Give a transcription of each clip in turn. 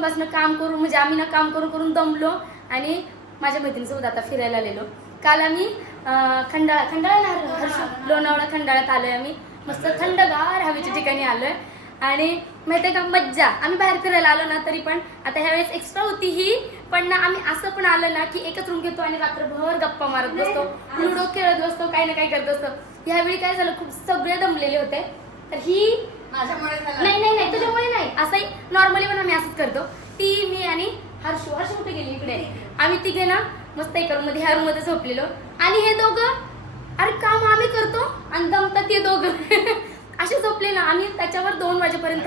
दिवसांपासून काम करून म्हणजे आम्ही ना काम करून करून दमलो आणि माझ्या मैत्रिणीसोबत आता फिरायला आलेलो. काल आम्ही खंडाळा लोणावळा खंडाळ्यात आलोय. आम्ही मस्त थंडगार हवेच्या ठिकाणी आलोय आणि माहिती आहे का मज्जा. आम्ही बाहेर फिरायला आलो ना तरी पण आता ह्यावेळेस एक्स्ट्रा होती ही, पण ना आम्ही असं पण आलं ना की एकच रूम घेतो आणि रात्रभर गप्पा मारत बसतो, लुडो खेळत बसतो, काही ना काही करत बसतो. ह्यावेळी काय झालं, खूप सगळे दमलेले होते. तर ही माझ्यामुळे नाही तुझ्यामुळे नाही, असंही नॉर्मली पण आम्ही असंच करतो. ती मी आणि हर्ष कुठे गेली इकडे, आम्ही तिघे ना मस्त एका रूम मध्ये ह्या रूम मध्ये झोपलेलो आणि हे दोघं अरे काम आम्ही करतो आणि दमतात ते दोघं असे झोपले ना. आम्ही त्याच्यावर 2 वाजेपर्यंत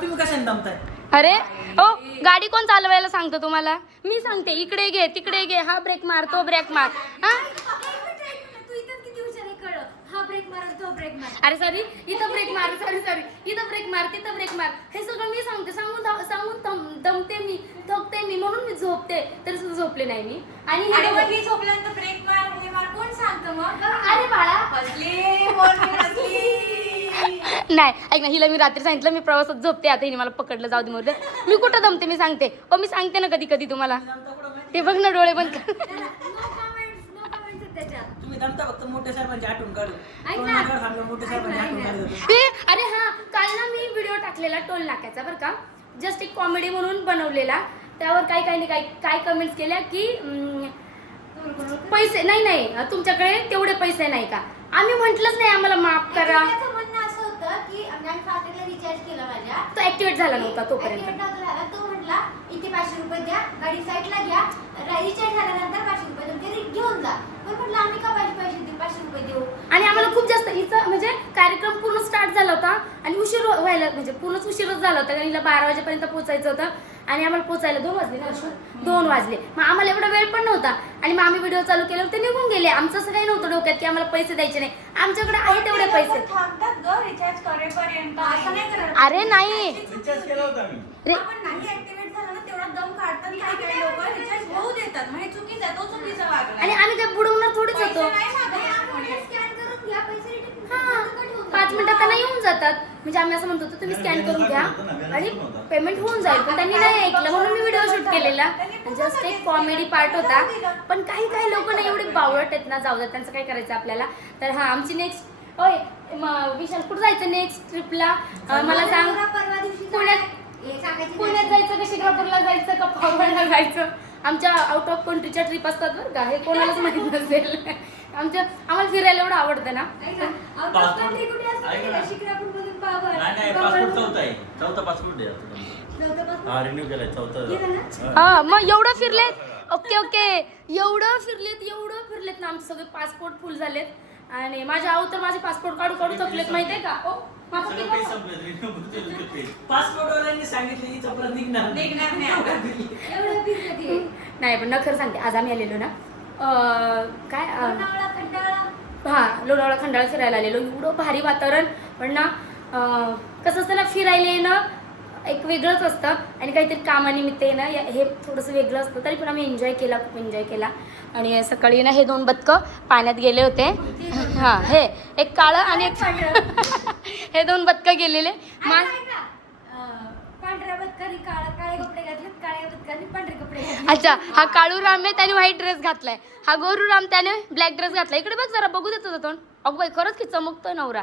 तुम्ही कशाने दमताय? अरे ओ गाडी कोण चालवायला सांगतो तुम्हाला? मी सांगते इकडे घे तिकडे घे, हा ब्रेक मार तो ब्रेक मार. अरे सॉरी इथं ब्रेक मार, सॉरी इथं ब्रेक मार तिथं ब्रेक मार, हे सगळं मी सांगते. सांगून दमते मी, थकते मी, म्हणून मी झोपते. तरी सुद्धा झोपले नाही मी. आणि झोपल्यानंतर ब्रेक मार हे मार कोण सांगतं मग? अरे बाळा नाही ऐक ना, हिला मी रात्री सांगितलं मी प्रवासात झोपते, आता हिने मला पकडलं. जाऊ दे मोर, मी कुठं दमते मी सांगते. मी सांगते ना कधी कधी तुम्हाला. ते बघ ना डोळे बंद कर. तुम्ही दमता फक्त मोठ्या साहेबांची आठवण काढू. मोठ्या साहेबांची आठवण काढू. अरे हा काल ना मी व्हिडिओ टाकलेला टोल नाक्याचा बरं का, जस्ट एक कॉमेडी म्हणून बनवलेला. त्यावर काय कमेंट्स केल्या की पैसे नाही तुमच्याकडे तेवढे पैसे नाही का. आम्ही म्हटलंच नाही आम्हाला माफ करा. रिचार्ज केला माझ्या, तो ऍक्टिव्हेट झाला नव्हता तोपर्यंत. तो म्हटला इथे 500 रुपये द्या, गाडी साईडला घ्या, रिचार्ज झाल्यानंतर 500 रुपये तुमचे घेऊन जा. पण म्हटलं आम्ही का 500 रुपये देऊ. आणि आम्हाला खूप जास्त हिचं म्हणजे कार्यक्रम पूर्ण स्टार्ट झाला होता आणि उशीर व्हायला म्हणजे पूर्णच उशीरच झाला होता, कारण हिला 12 वाजेपर्यंत पोहोचायचं होतं आणि आम्हाला पोचायला 2 वाजले ना. 2 वाजले. मग आम्हाला एवढा वेळ पण नव्हता आणि मग आम्ही व्हिडिओ चालू केला ते निघून गेले. आमचं असं काही नव्हतं डोक्यात की आम्हाला पैसे द्यायचे नाही, आमच्याकडे आहे तेवढे पैसे. रिचार्ज करेपर्यंत असं नाही करत. अरे नाही रिचार्ज केला होता मी. आपण नाही ऍक्टिव्हेट झालं ना तेवढा दम काढतात. काही लोक रिचार्ज होऊ देतात, म्हणजे चुकीचा आहे, तो चुकीचा वागला. आणि आम्ही काय बुडवणार थोडीच होतो. स्कॅन करून घ्या, पैसे रिटर्न हा 5 मिनिटात त्यांना येऊन जातात. म्हणजे आम्ही असं म्हणतो तुम्ही स्कॅन करून घ्या आणि पेमेंट होऊन जाईल, पण त्यांनी नाही ऐकलं म्हणून मी व्हिडिओ शूट केलेला. जस्ट एक कॉमेडी पार्ट होता. पण काही लोक ना एवढे बावळट आहेत ना, जाऊ द्या त्यांचं काय करायचं आपल्याला. तर हा आमची नेक्स्ट होय विशाल कुठं जायचं नेक्स्ट ट्रिपला मला सांग. परवा दिवशी पुण्यात जायचं का शिक्रापूरला जायचं का पावगडला जायचं. आमच्या आउट ऑफ कंट्रीच्या ट्रिप असतात बरं का, हे कोणालाच माहित नसेल. आम्हाला फिरायला एवढं आवडतं ना. हा मग एवढं फिरलेत. ओके एवढं फिरलेत ना आमचे सगळे पासपोर्ट फुल झालेत आणि माझ्या आऊ तर माझे पासपोर्ट काढू थकलेत माहितीये का. पासपोर्टवाल्यांनी सांगितलं निघणार नाही, पण खरं सांगते आज आम्ही आलेलो ना काय लोणावळा खंडाळा फिरायला आलेलो. एवढं भारी वातावरण. पण ना कसं असतं ना फिरायला येणं एक वेगळंच असतं आणि काहीतरी कामानिमित्त येणं हे थोडंसं वेगळं असतं. तरी पण आम्ही खूप एन्जॉय केला. आणि सकाळी ना हे 2 बदकं पाण्यात गेले होते. हां हे एक काळं आणि एक हे 2 बदकं गेलेले. पांढऱ्या बदकांनी काळे कपडे घातले, काळ्या बदकांनी पांढरे कपडे घातले. अच्छा हा काळू राम आहे, त्याने व्हाईट ड्रेस घातलाय. हा गोरू राम त्याने ब्लॅक ड्रेस घातलाय. इकडे बघ जरा, बघू देतो तोंड. अगं बाई खरंच की चमकतोय नवरा.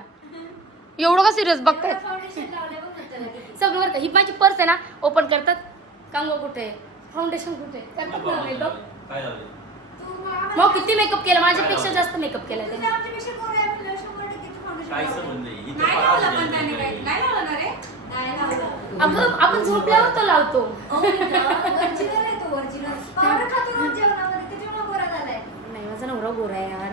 एवढं का सिरियस बघताय सगळं बरं का. ही माझी पर्स आहे ना, ओपन करतात कांगो कुठे फाउंडेशन कुठे करतात ना मेकअप. मग किती मेकअप केला, माझ्यापेक्षा जास्त मेकअप केला त्याने. अगं आपण झोपल्यावर तो लावतो. नाही माझा नवरा गोरा आहे यार,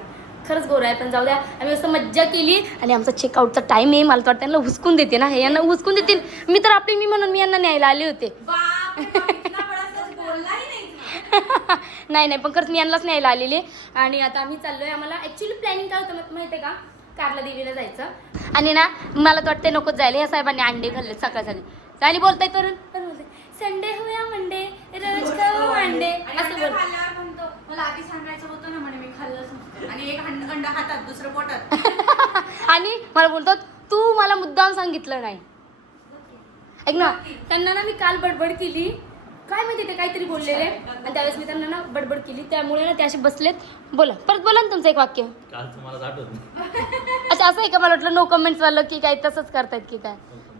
खरंच गोरा आहे. पण जाऊ द्या, आम्ही असं मज्जा केली. आणि आमचा चेकआउटचा टाइम आहे. मला तर वाटतं त्यांना हुसकून देते ना, हे यांना हुसकून देतील. मी तर आपली म्हणून मी यांना न्यायला आले होते. नाही पण खरंच मी यांनाच न्यायला आलेले. आणि आता आम्ही चाललोय. आम्हाला ऍक्च्युली प्लॅनिंग काय होतं माहिती आहे का, कारला देवीला जायचं. आणि ना मला तर वाटतं नकोच जायला, या साहेबांनी अंडे खाल्ले सकाळसाठी. आणि बोलताय तर संडे हो या मंडे रोज खाऊ अंडे आणि असं अंडा बोल. खाल्ल्यावर म्हणतो मला आधी सांगायचं होतं ना म्हणे मी खाल्लंच नसतं आणि एक अंडा हातात दुसरं पोटात. आणि मला बोलतात तू मला मुद्दाम सांगितलं नाही. ऐक ना, त्यांना ना मी काल बडबड केली, काय माहिती ते काहीतरी बोललेले आणि त्यावेळेस मी त्यांना ना बडबड केली, त्यामुळे ना ते असे बसलेत. बोला, परत बोला ना तुमचं एक वाक्य. काल तुम्हाला आठवत नाही. अच्छा असं आहे का? मला वाटलं नो कमेंट्स वालं की काय तसंच करतायत की काय.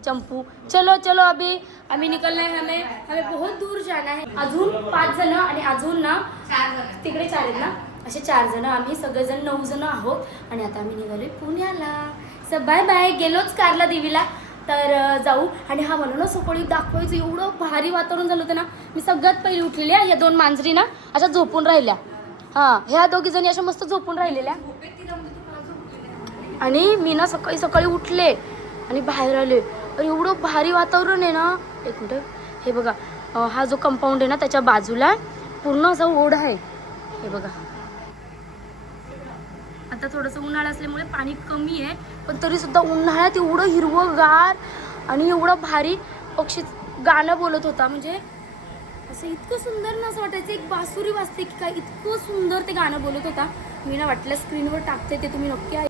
चंपू चलो चलो अभी आम्ही निकलना है, हमें बहुत दूर जाना है. अजून 5 जण आणि अजून ना 4 जण तिकडे 4 आहेत ना, असे 4 जण, आम्ही सगळेजण 9 जण आहोत आणि आता आम्ही निघालोय पुण्याला. Sir bye bye. गेलोच कारला देवीला तर जाऊ. आणि हा मला ना सकाळी दाखवायचं, एवढं भारी वातावरण झालं होतं ना. मी सगळ्यात पहिली उठलेली आहे. या 2 मांजरी ना अशा झोपून राहिल्या. हां, ह्या दोघी जणी अशा मस्त झोपून राहिलेल्या आणि मी ना सकाळी सकाळी उठले आणि बाहेर आले. आणि एवढं भारी वातावरण आहे ना. एक मिनिट, हे बघा, हा जो कंपाऊंड आहे ना त्याच्या बाजूला पूर्ण असा ओढा आहे. हे बघा, आता थोडंसं उन्हाळा असल्यामुळे पाणी कमी आहे, पण तरी सुद्धा उन्हाळ्यात एवढं हिरवंगार आणि एवढं भारी. पक्षी गाणं बोलत होता, म्हणजे असं इतकं सुंदर ना, असं वाटायचं एक बासुरी वाजते की काय, इतकं सुंदर ते गाणं बोलत होता. मी ना वाटलं स्क्रीनवर टाकते, ते तुम्ही नक्की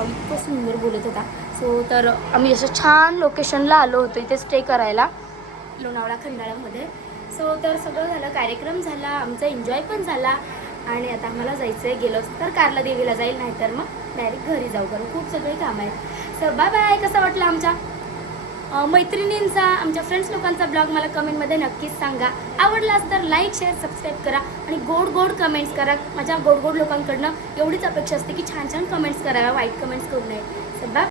इतकं सुंदर बोलत होता. सो तर आम्ही असं छान लोकेशनला आलो होतो इथे स्टे करायला, लोणावळा खंडाळामध्ये. सो तर सगळं झालं, कार्यक्रम झाला, आमचा एन्जॉय पण झाला आणि आता आम्हाला जायचं आहे. गेलोच तर कारला देवीला जाईल, नाहीतर मग डायरेक्ट घरी जाऊ, कारण खूप सगळे काम आहेत. So bye bye. कसा वाटला आमच्या मैत्रिणींचा, आमच्या फ्रेंड्स लोकांचा ब्लॉग मला कमेंटमध्ये नक्कीच सांगा. आवडलास तर लाईक शेअर सबस्क्राईब करा आणि गोड गोड कमेंट्स करा. माझ्या गोड गोड लोकांकडनं एवढीच अपेक्षा असते की छान छान कमेंट्स कराव्या, वाईट कमेंट्स करू नये. So bye.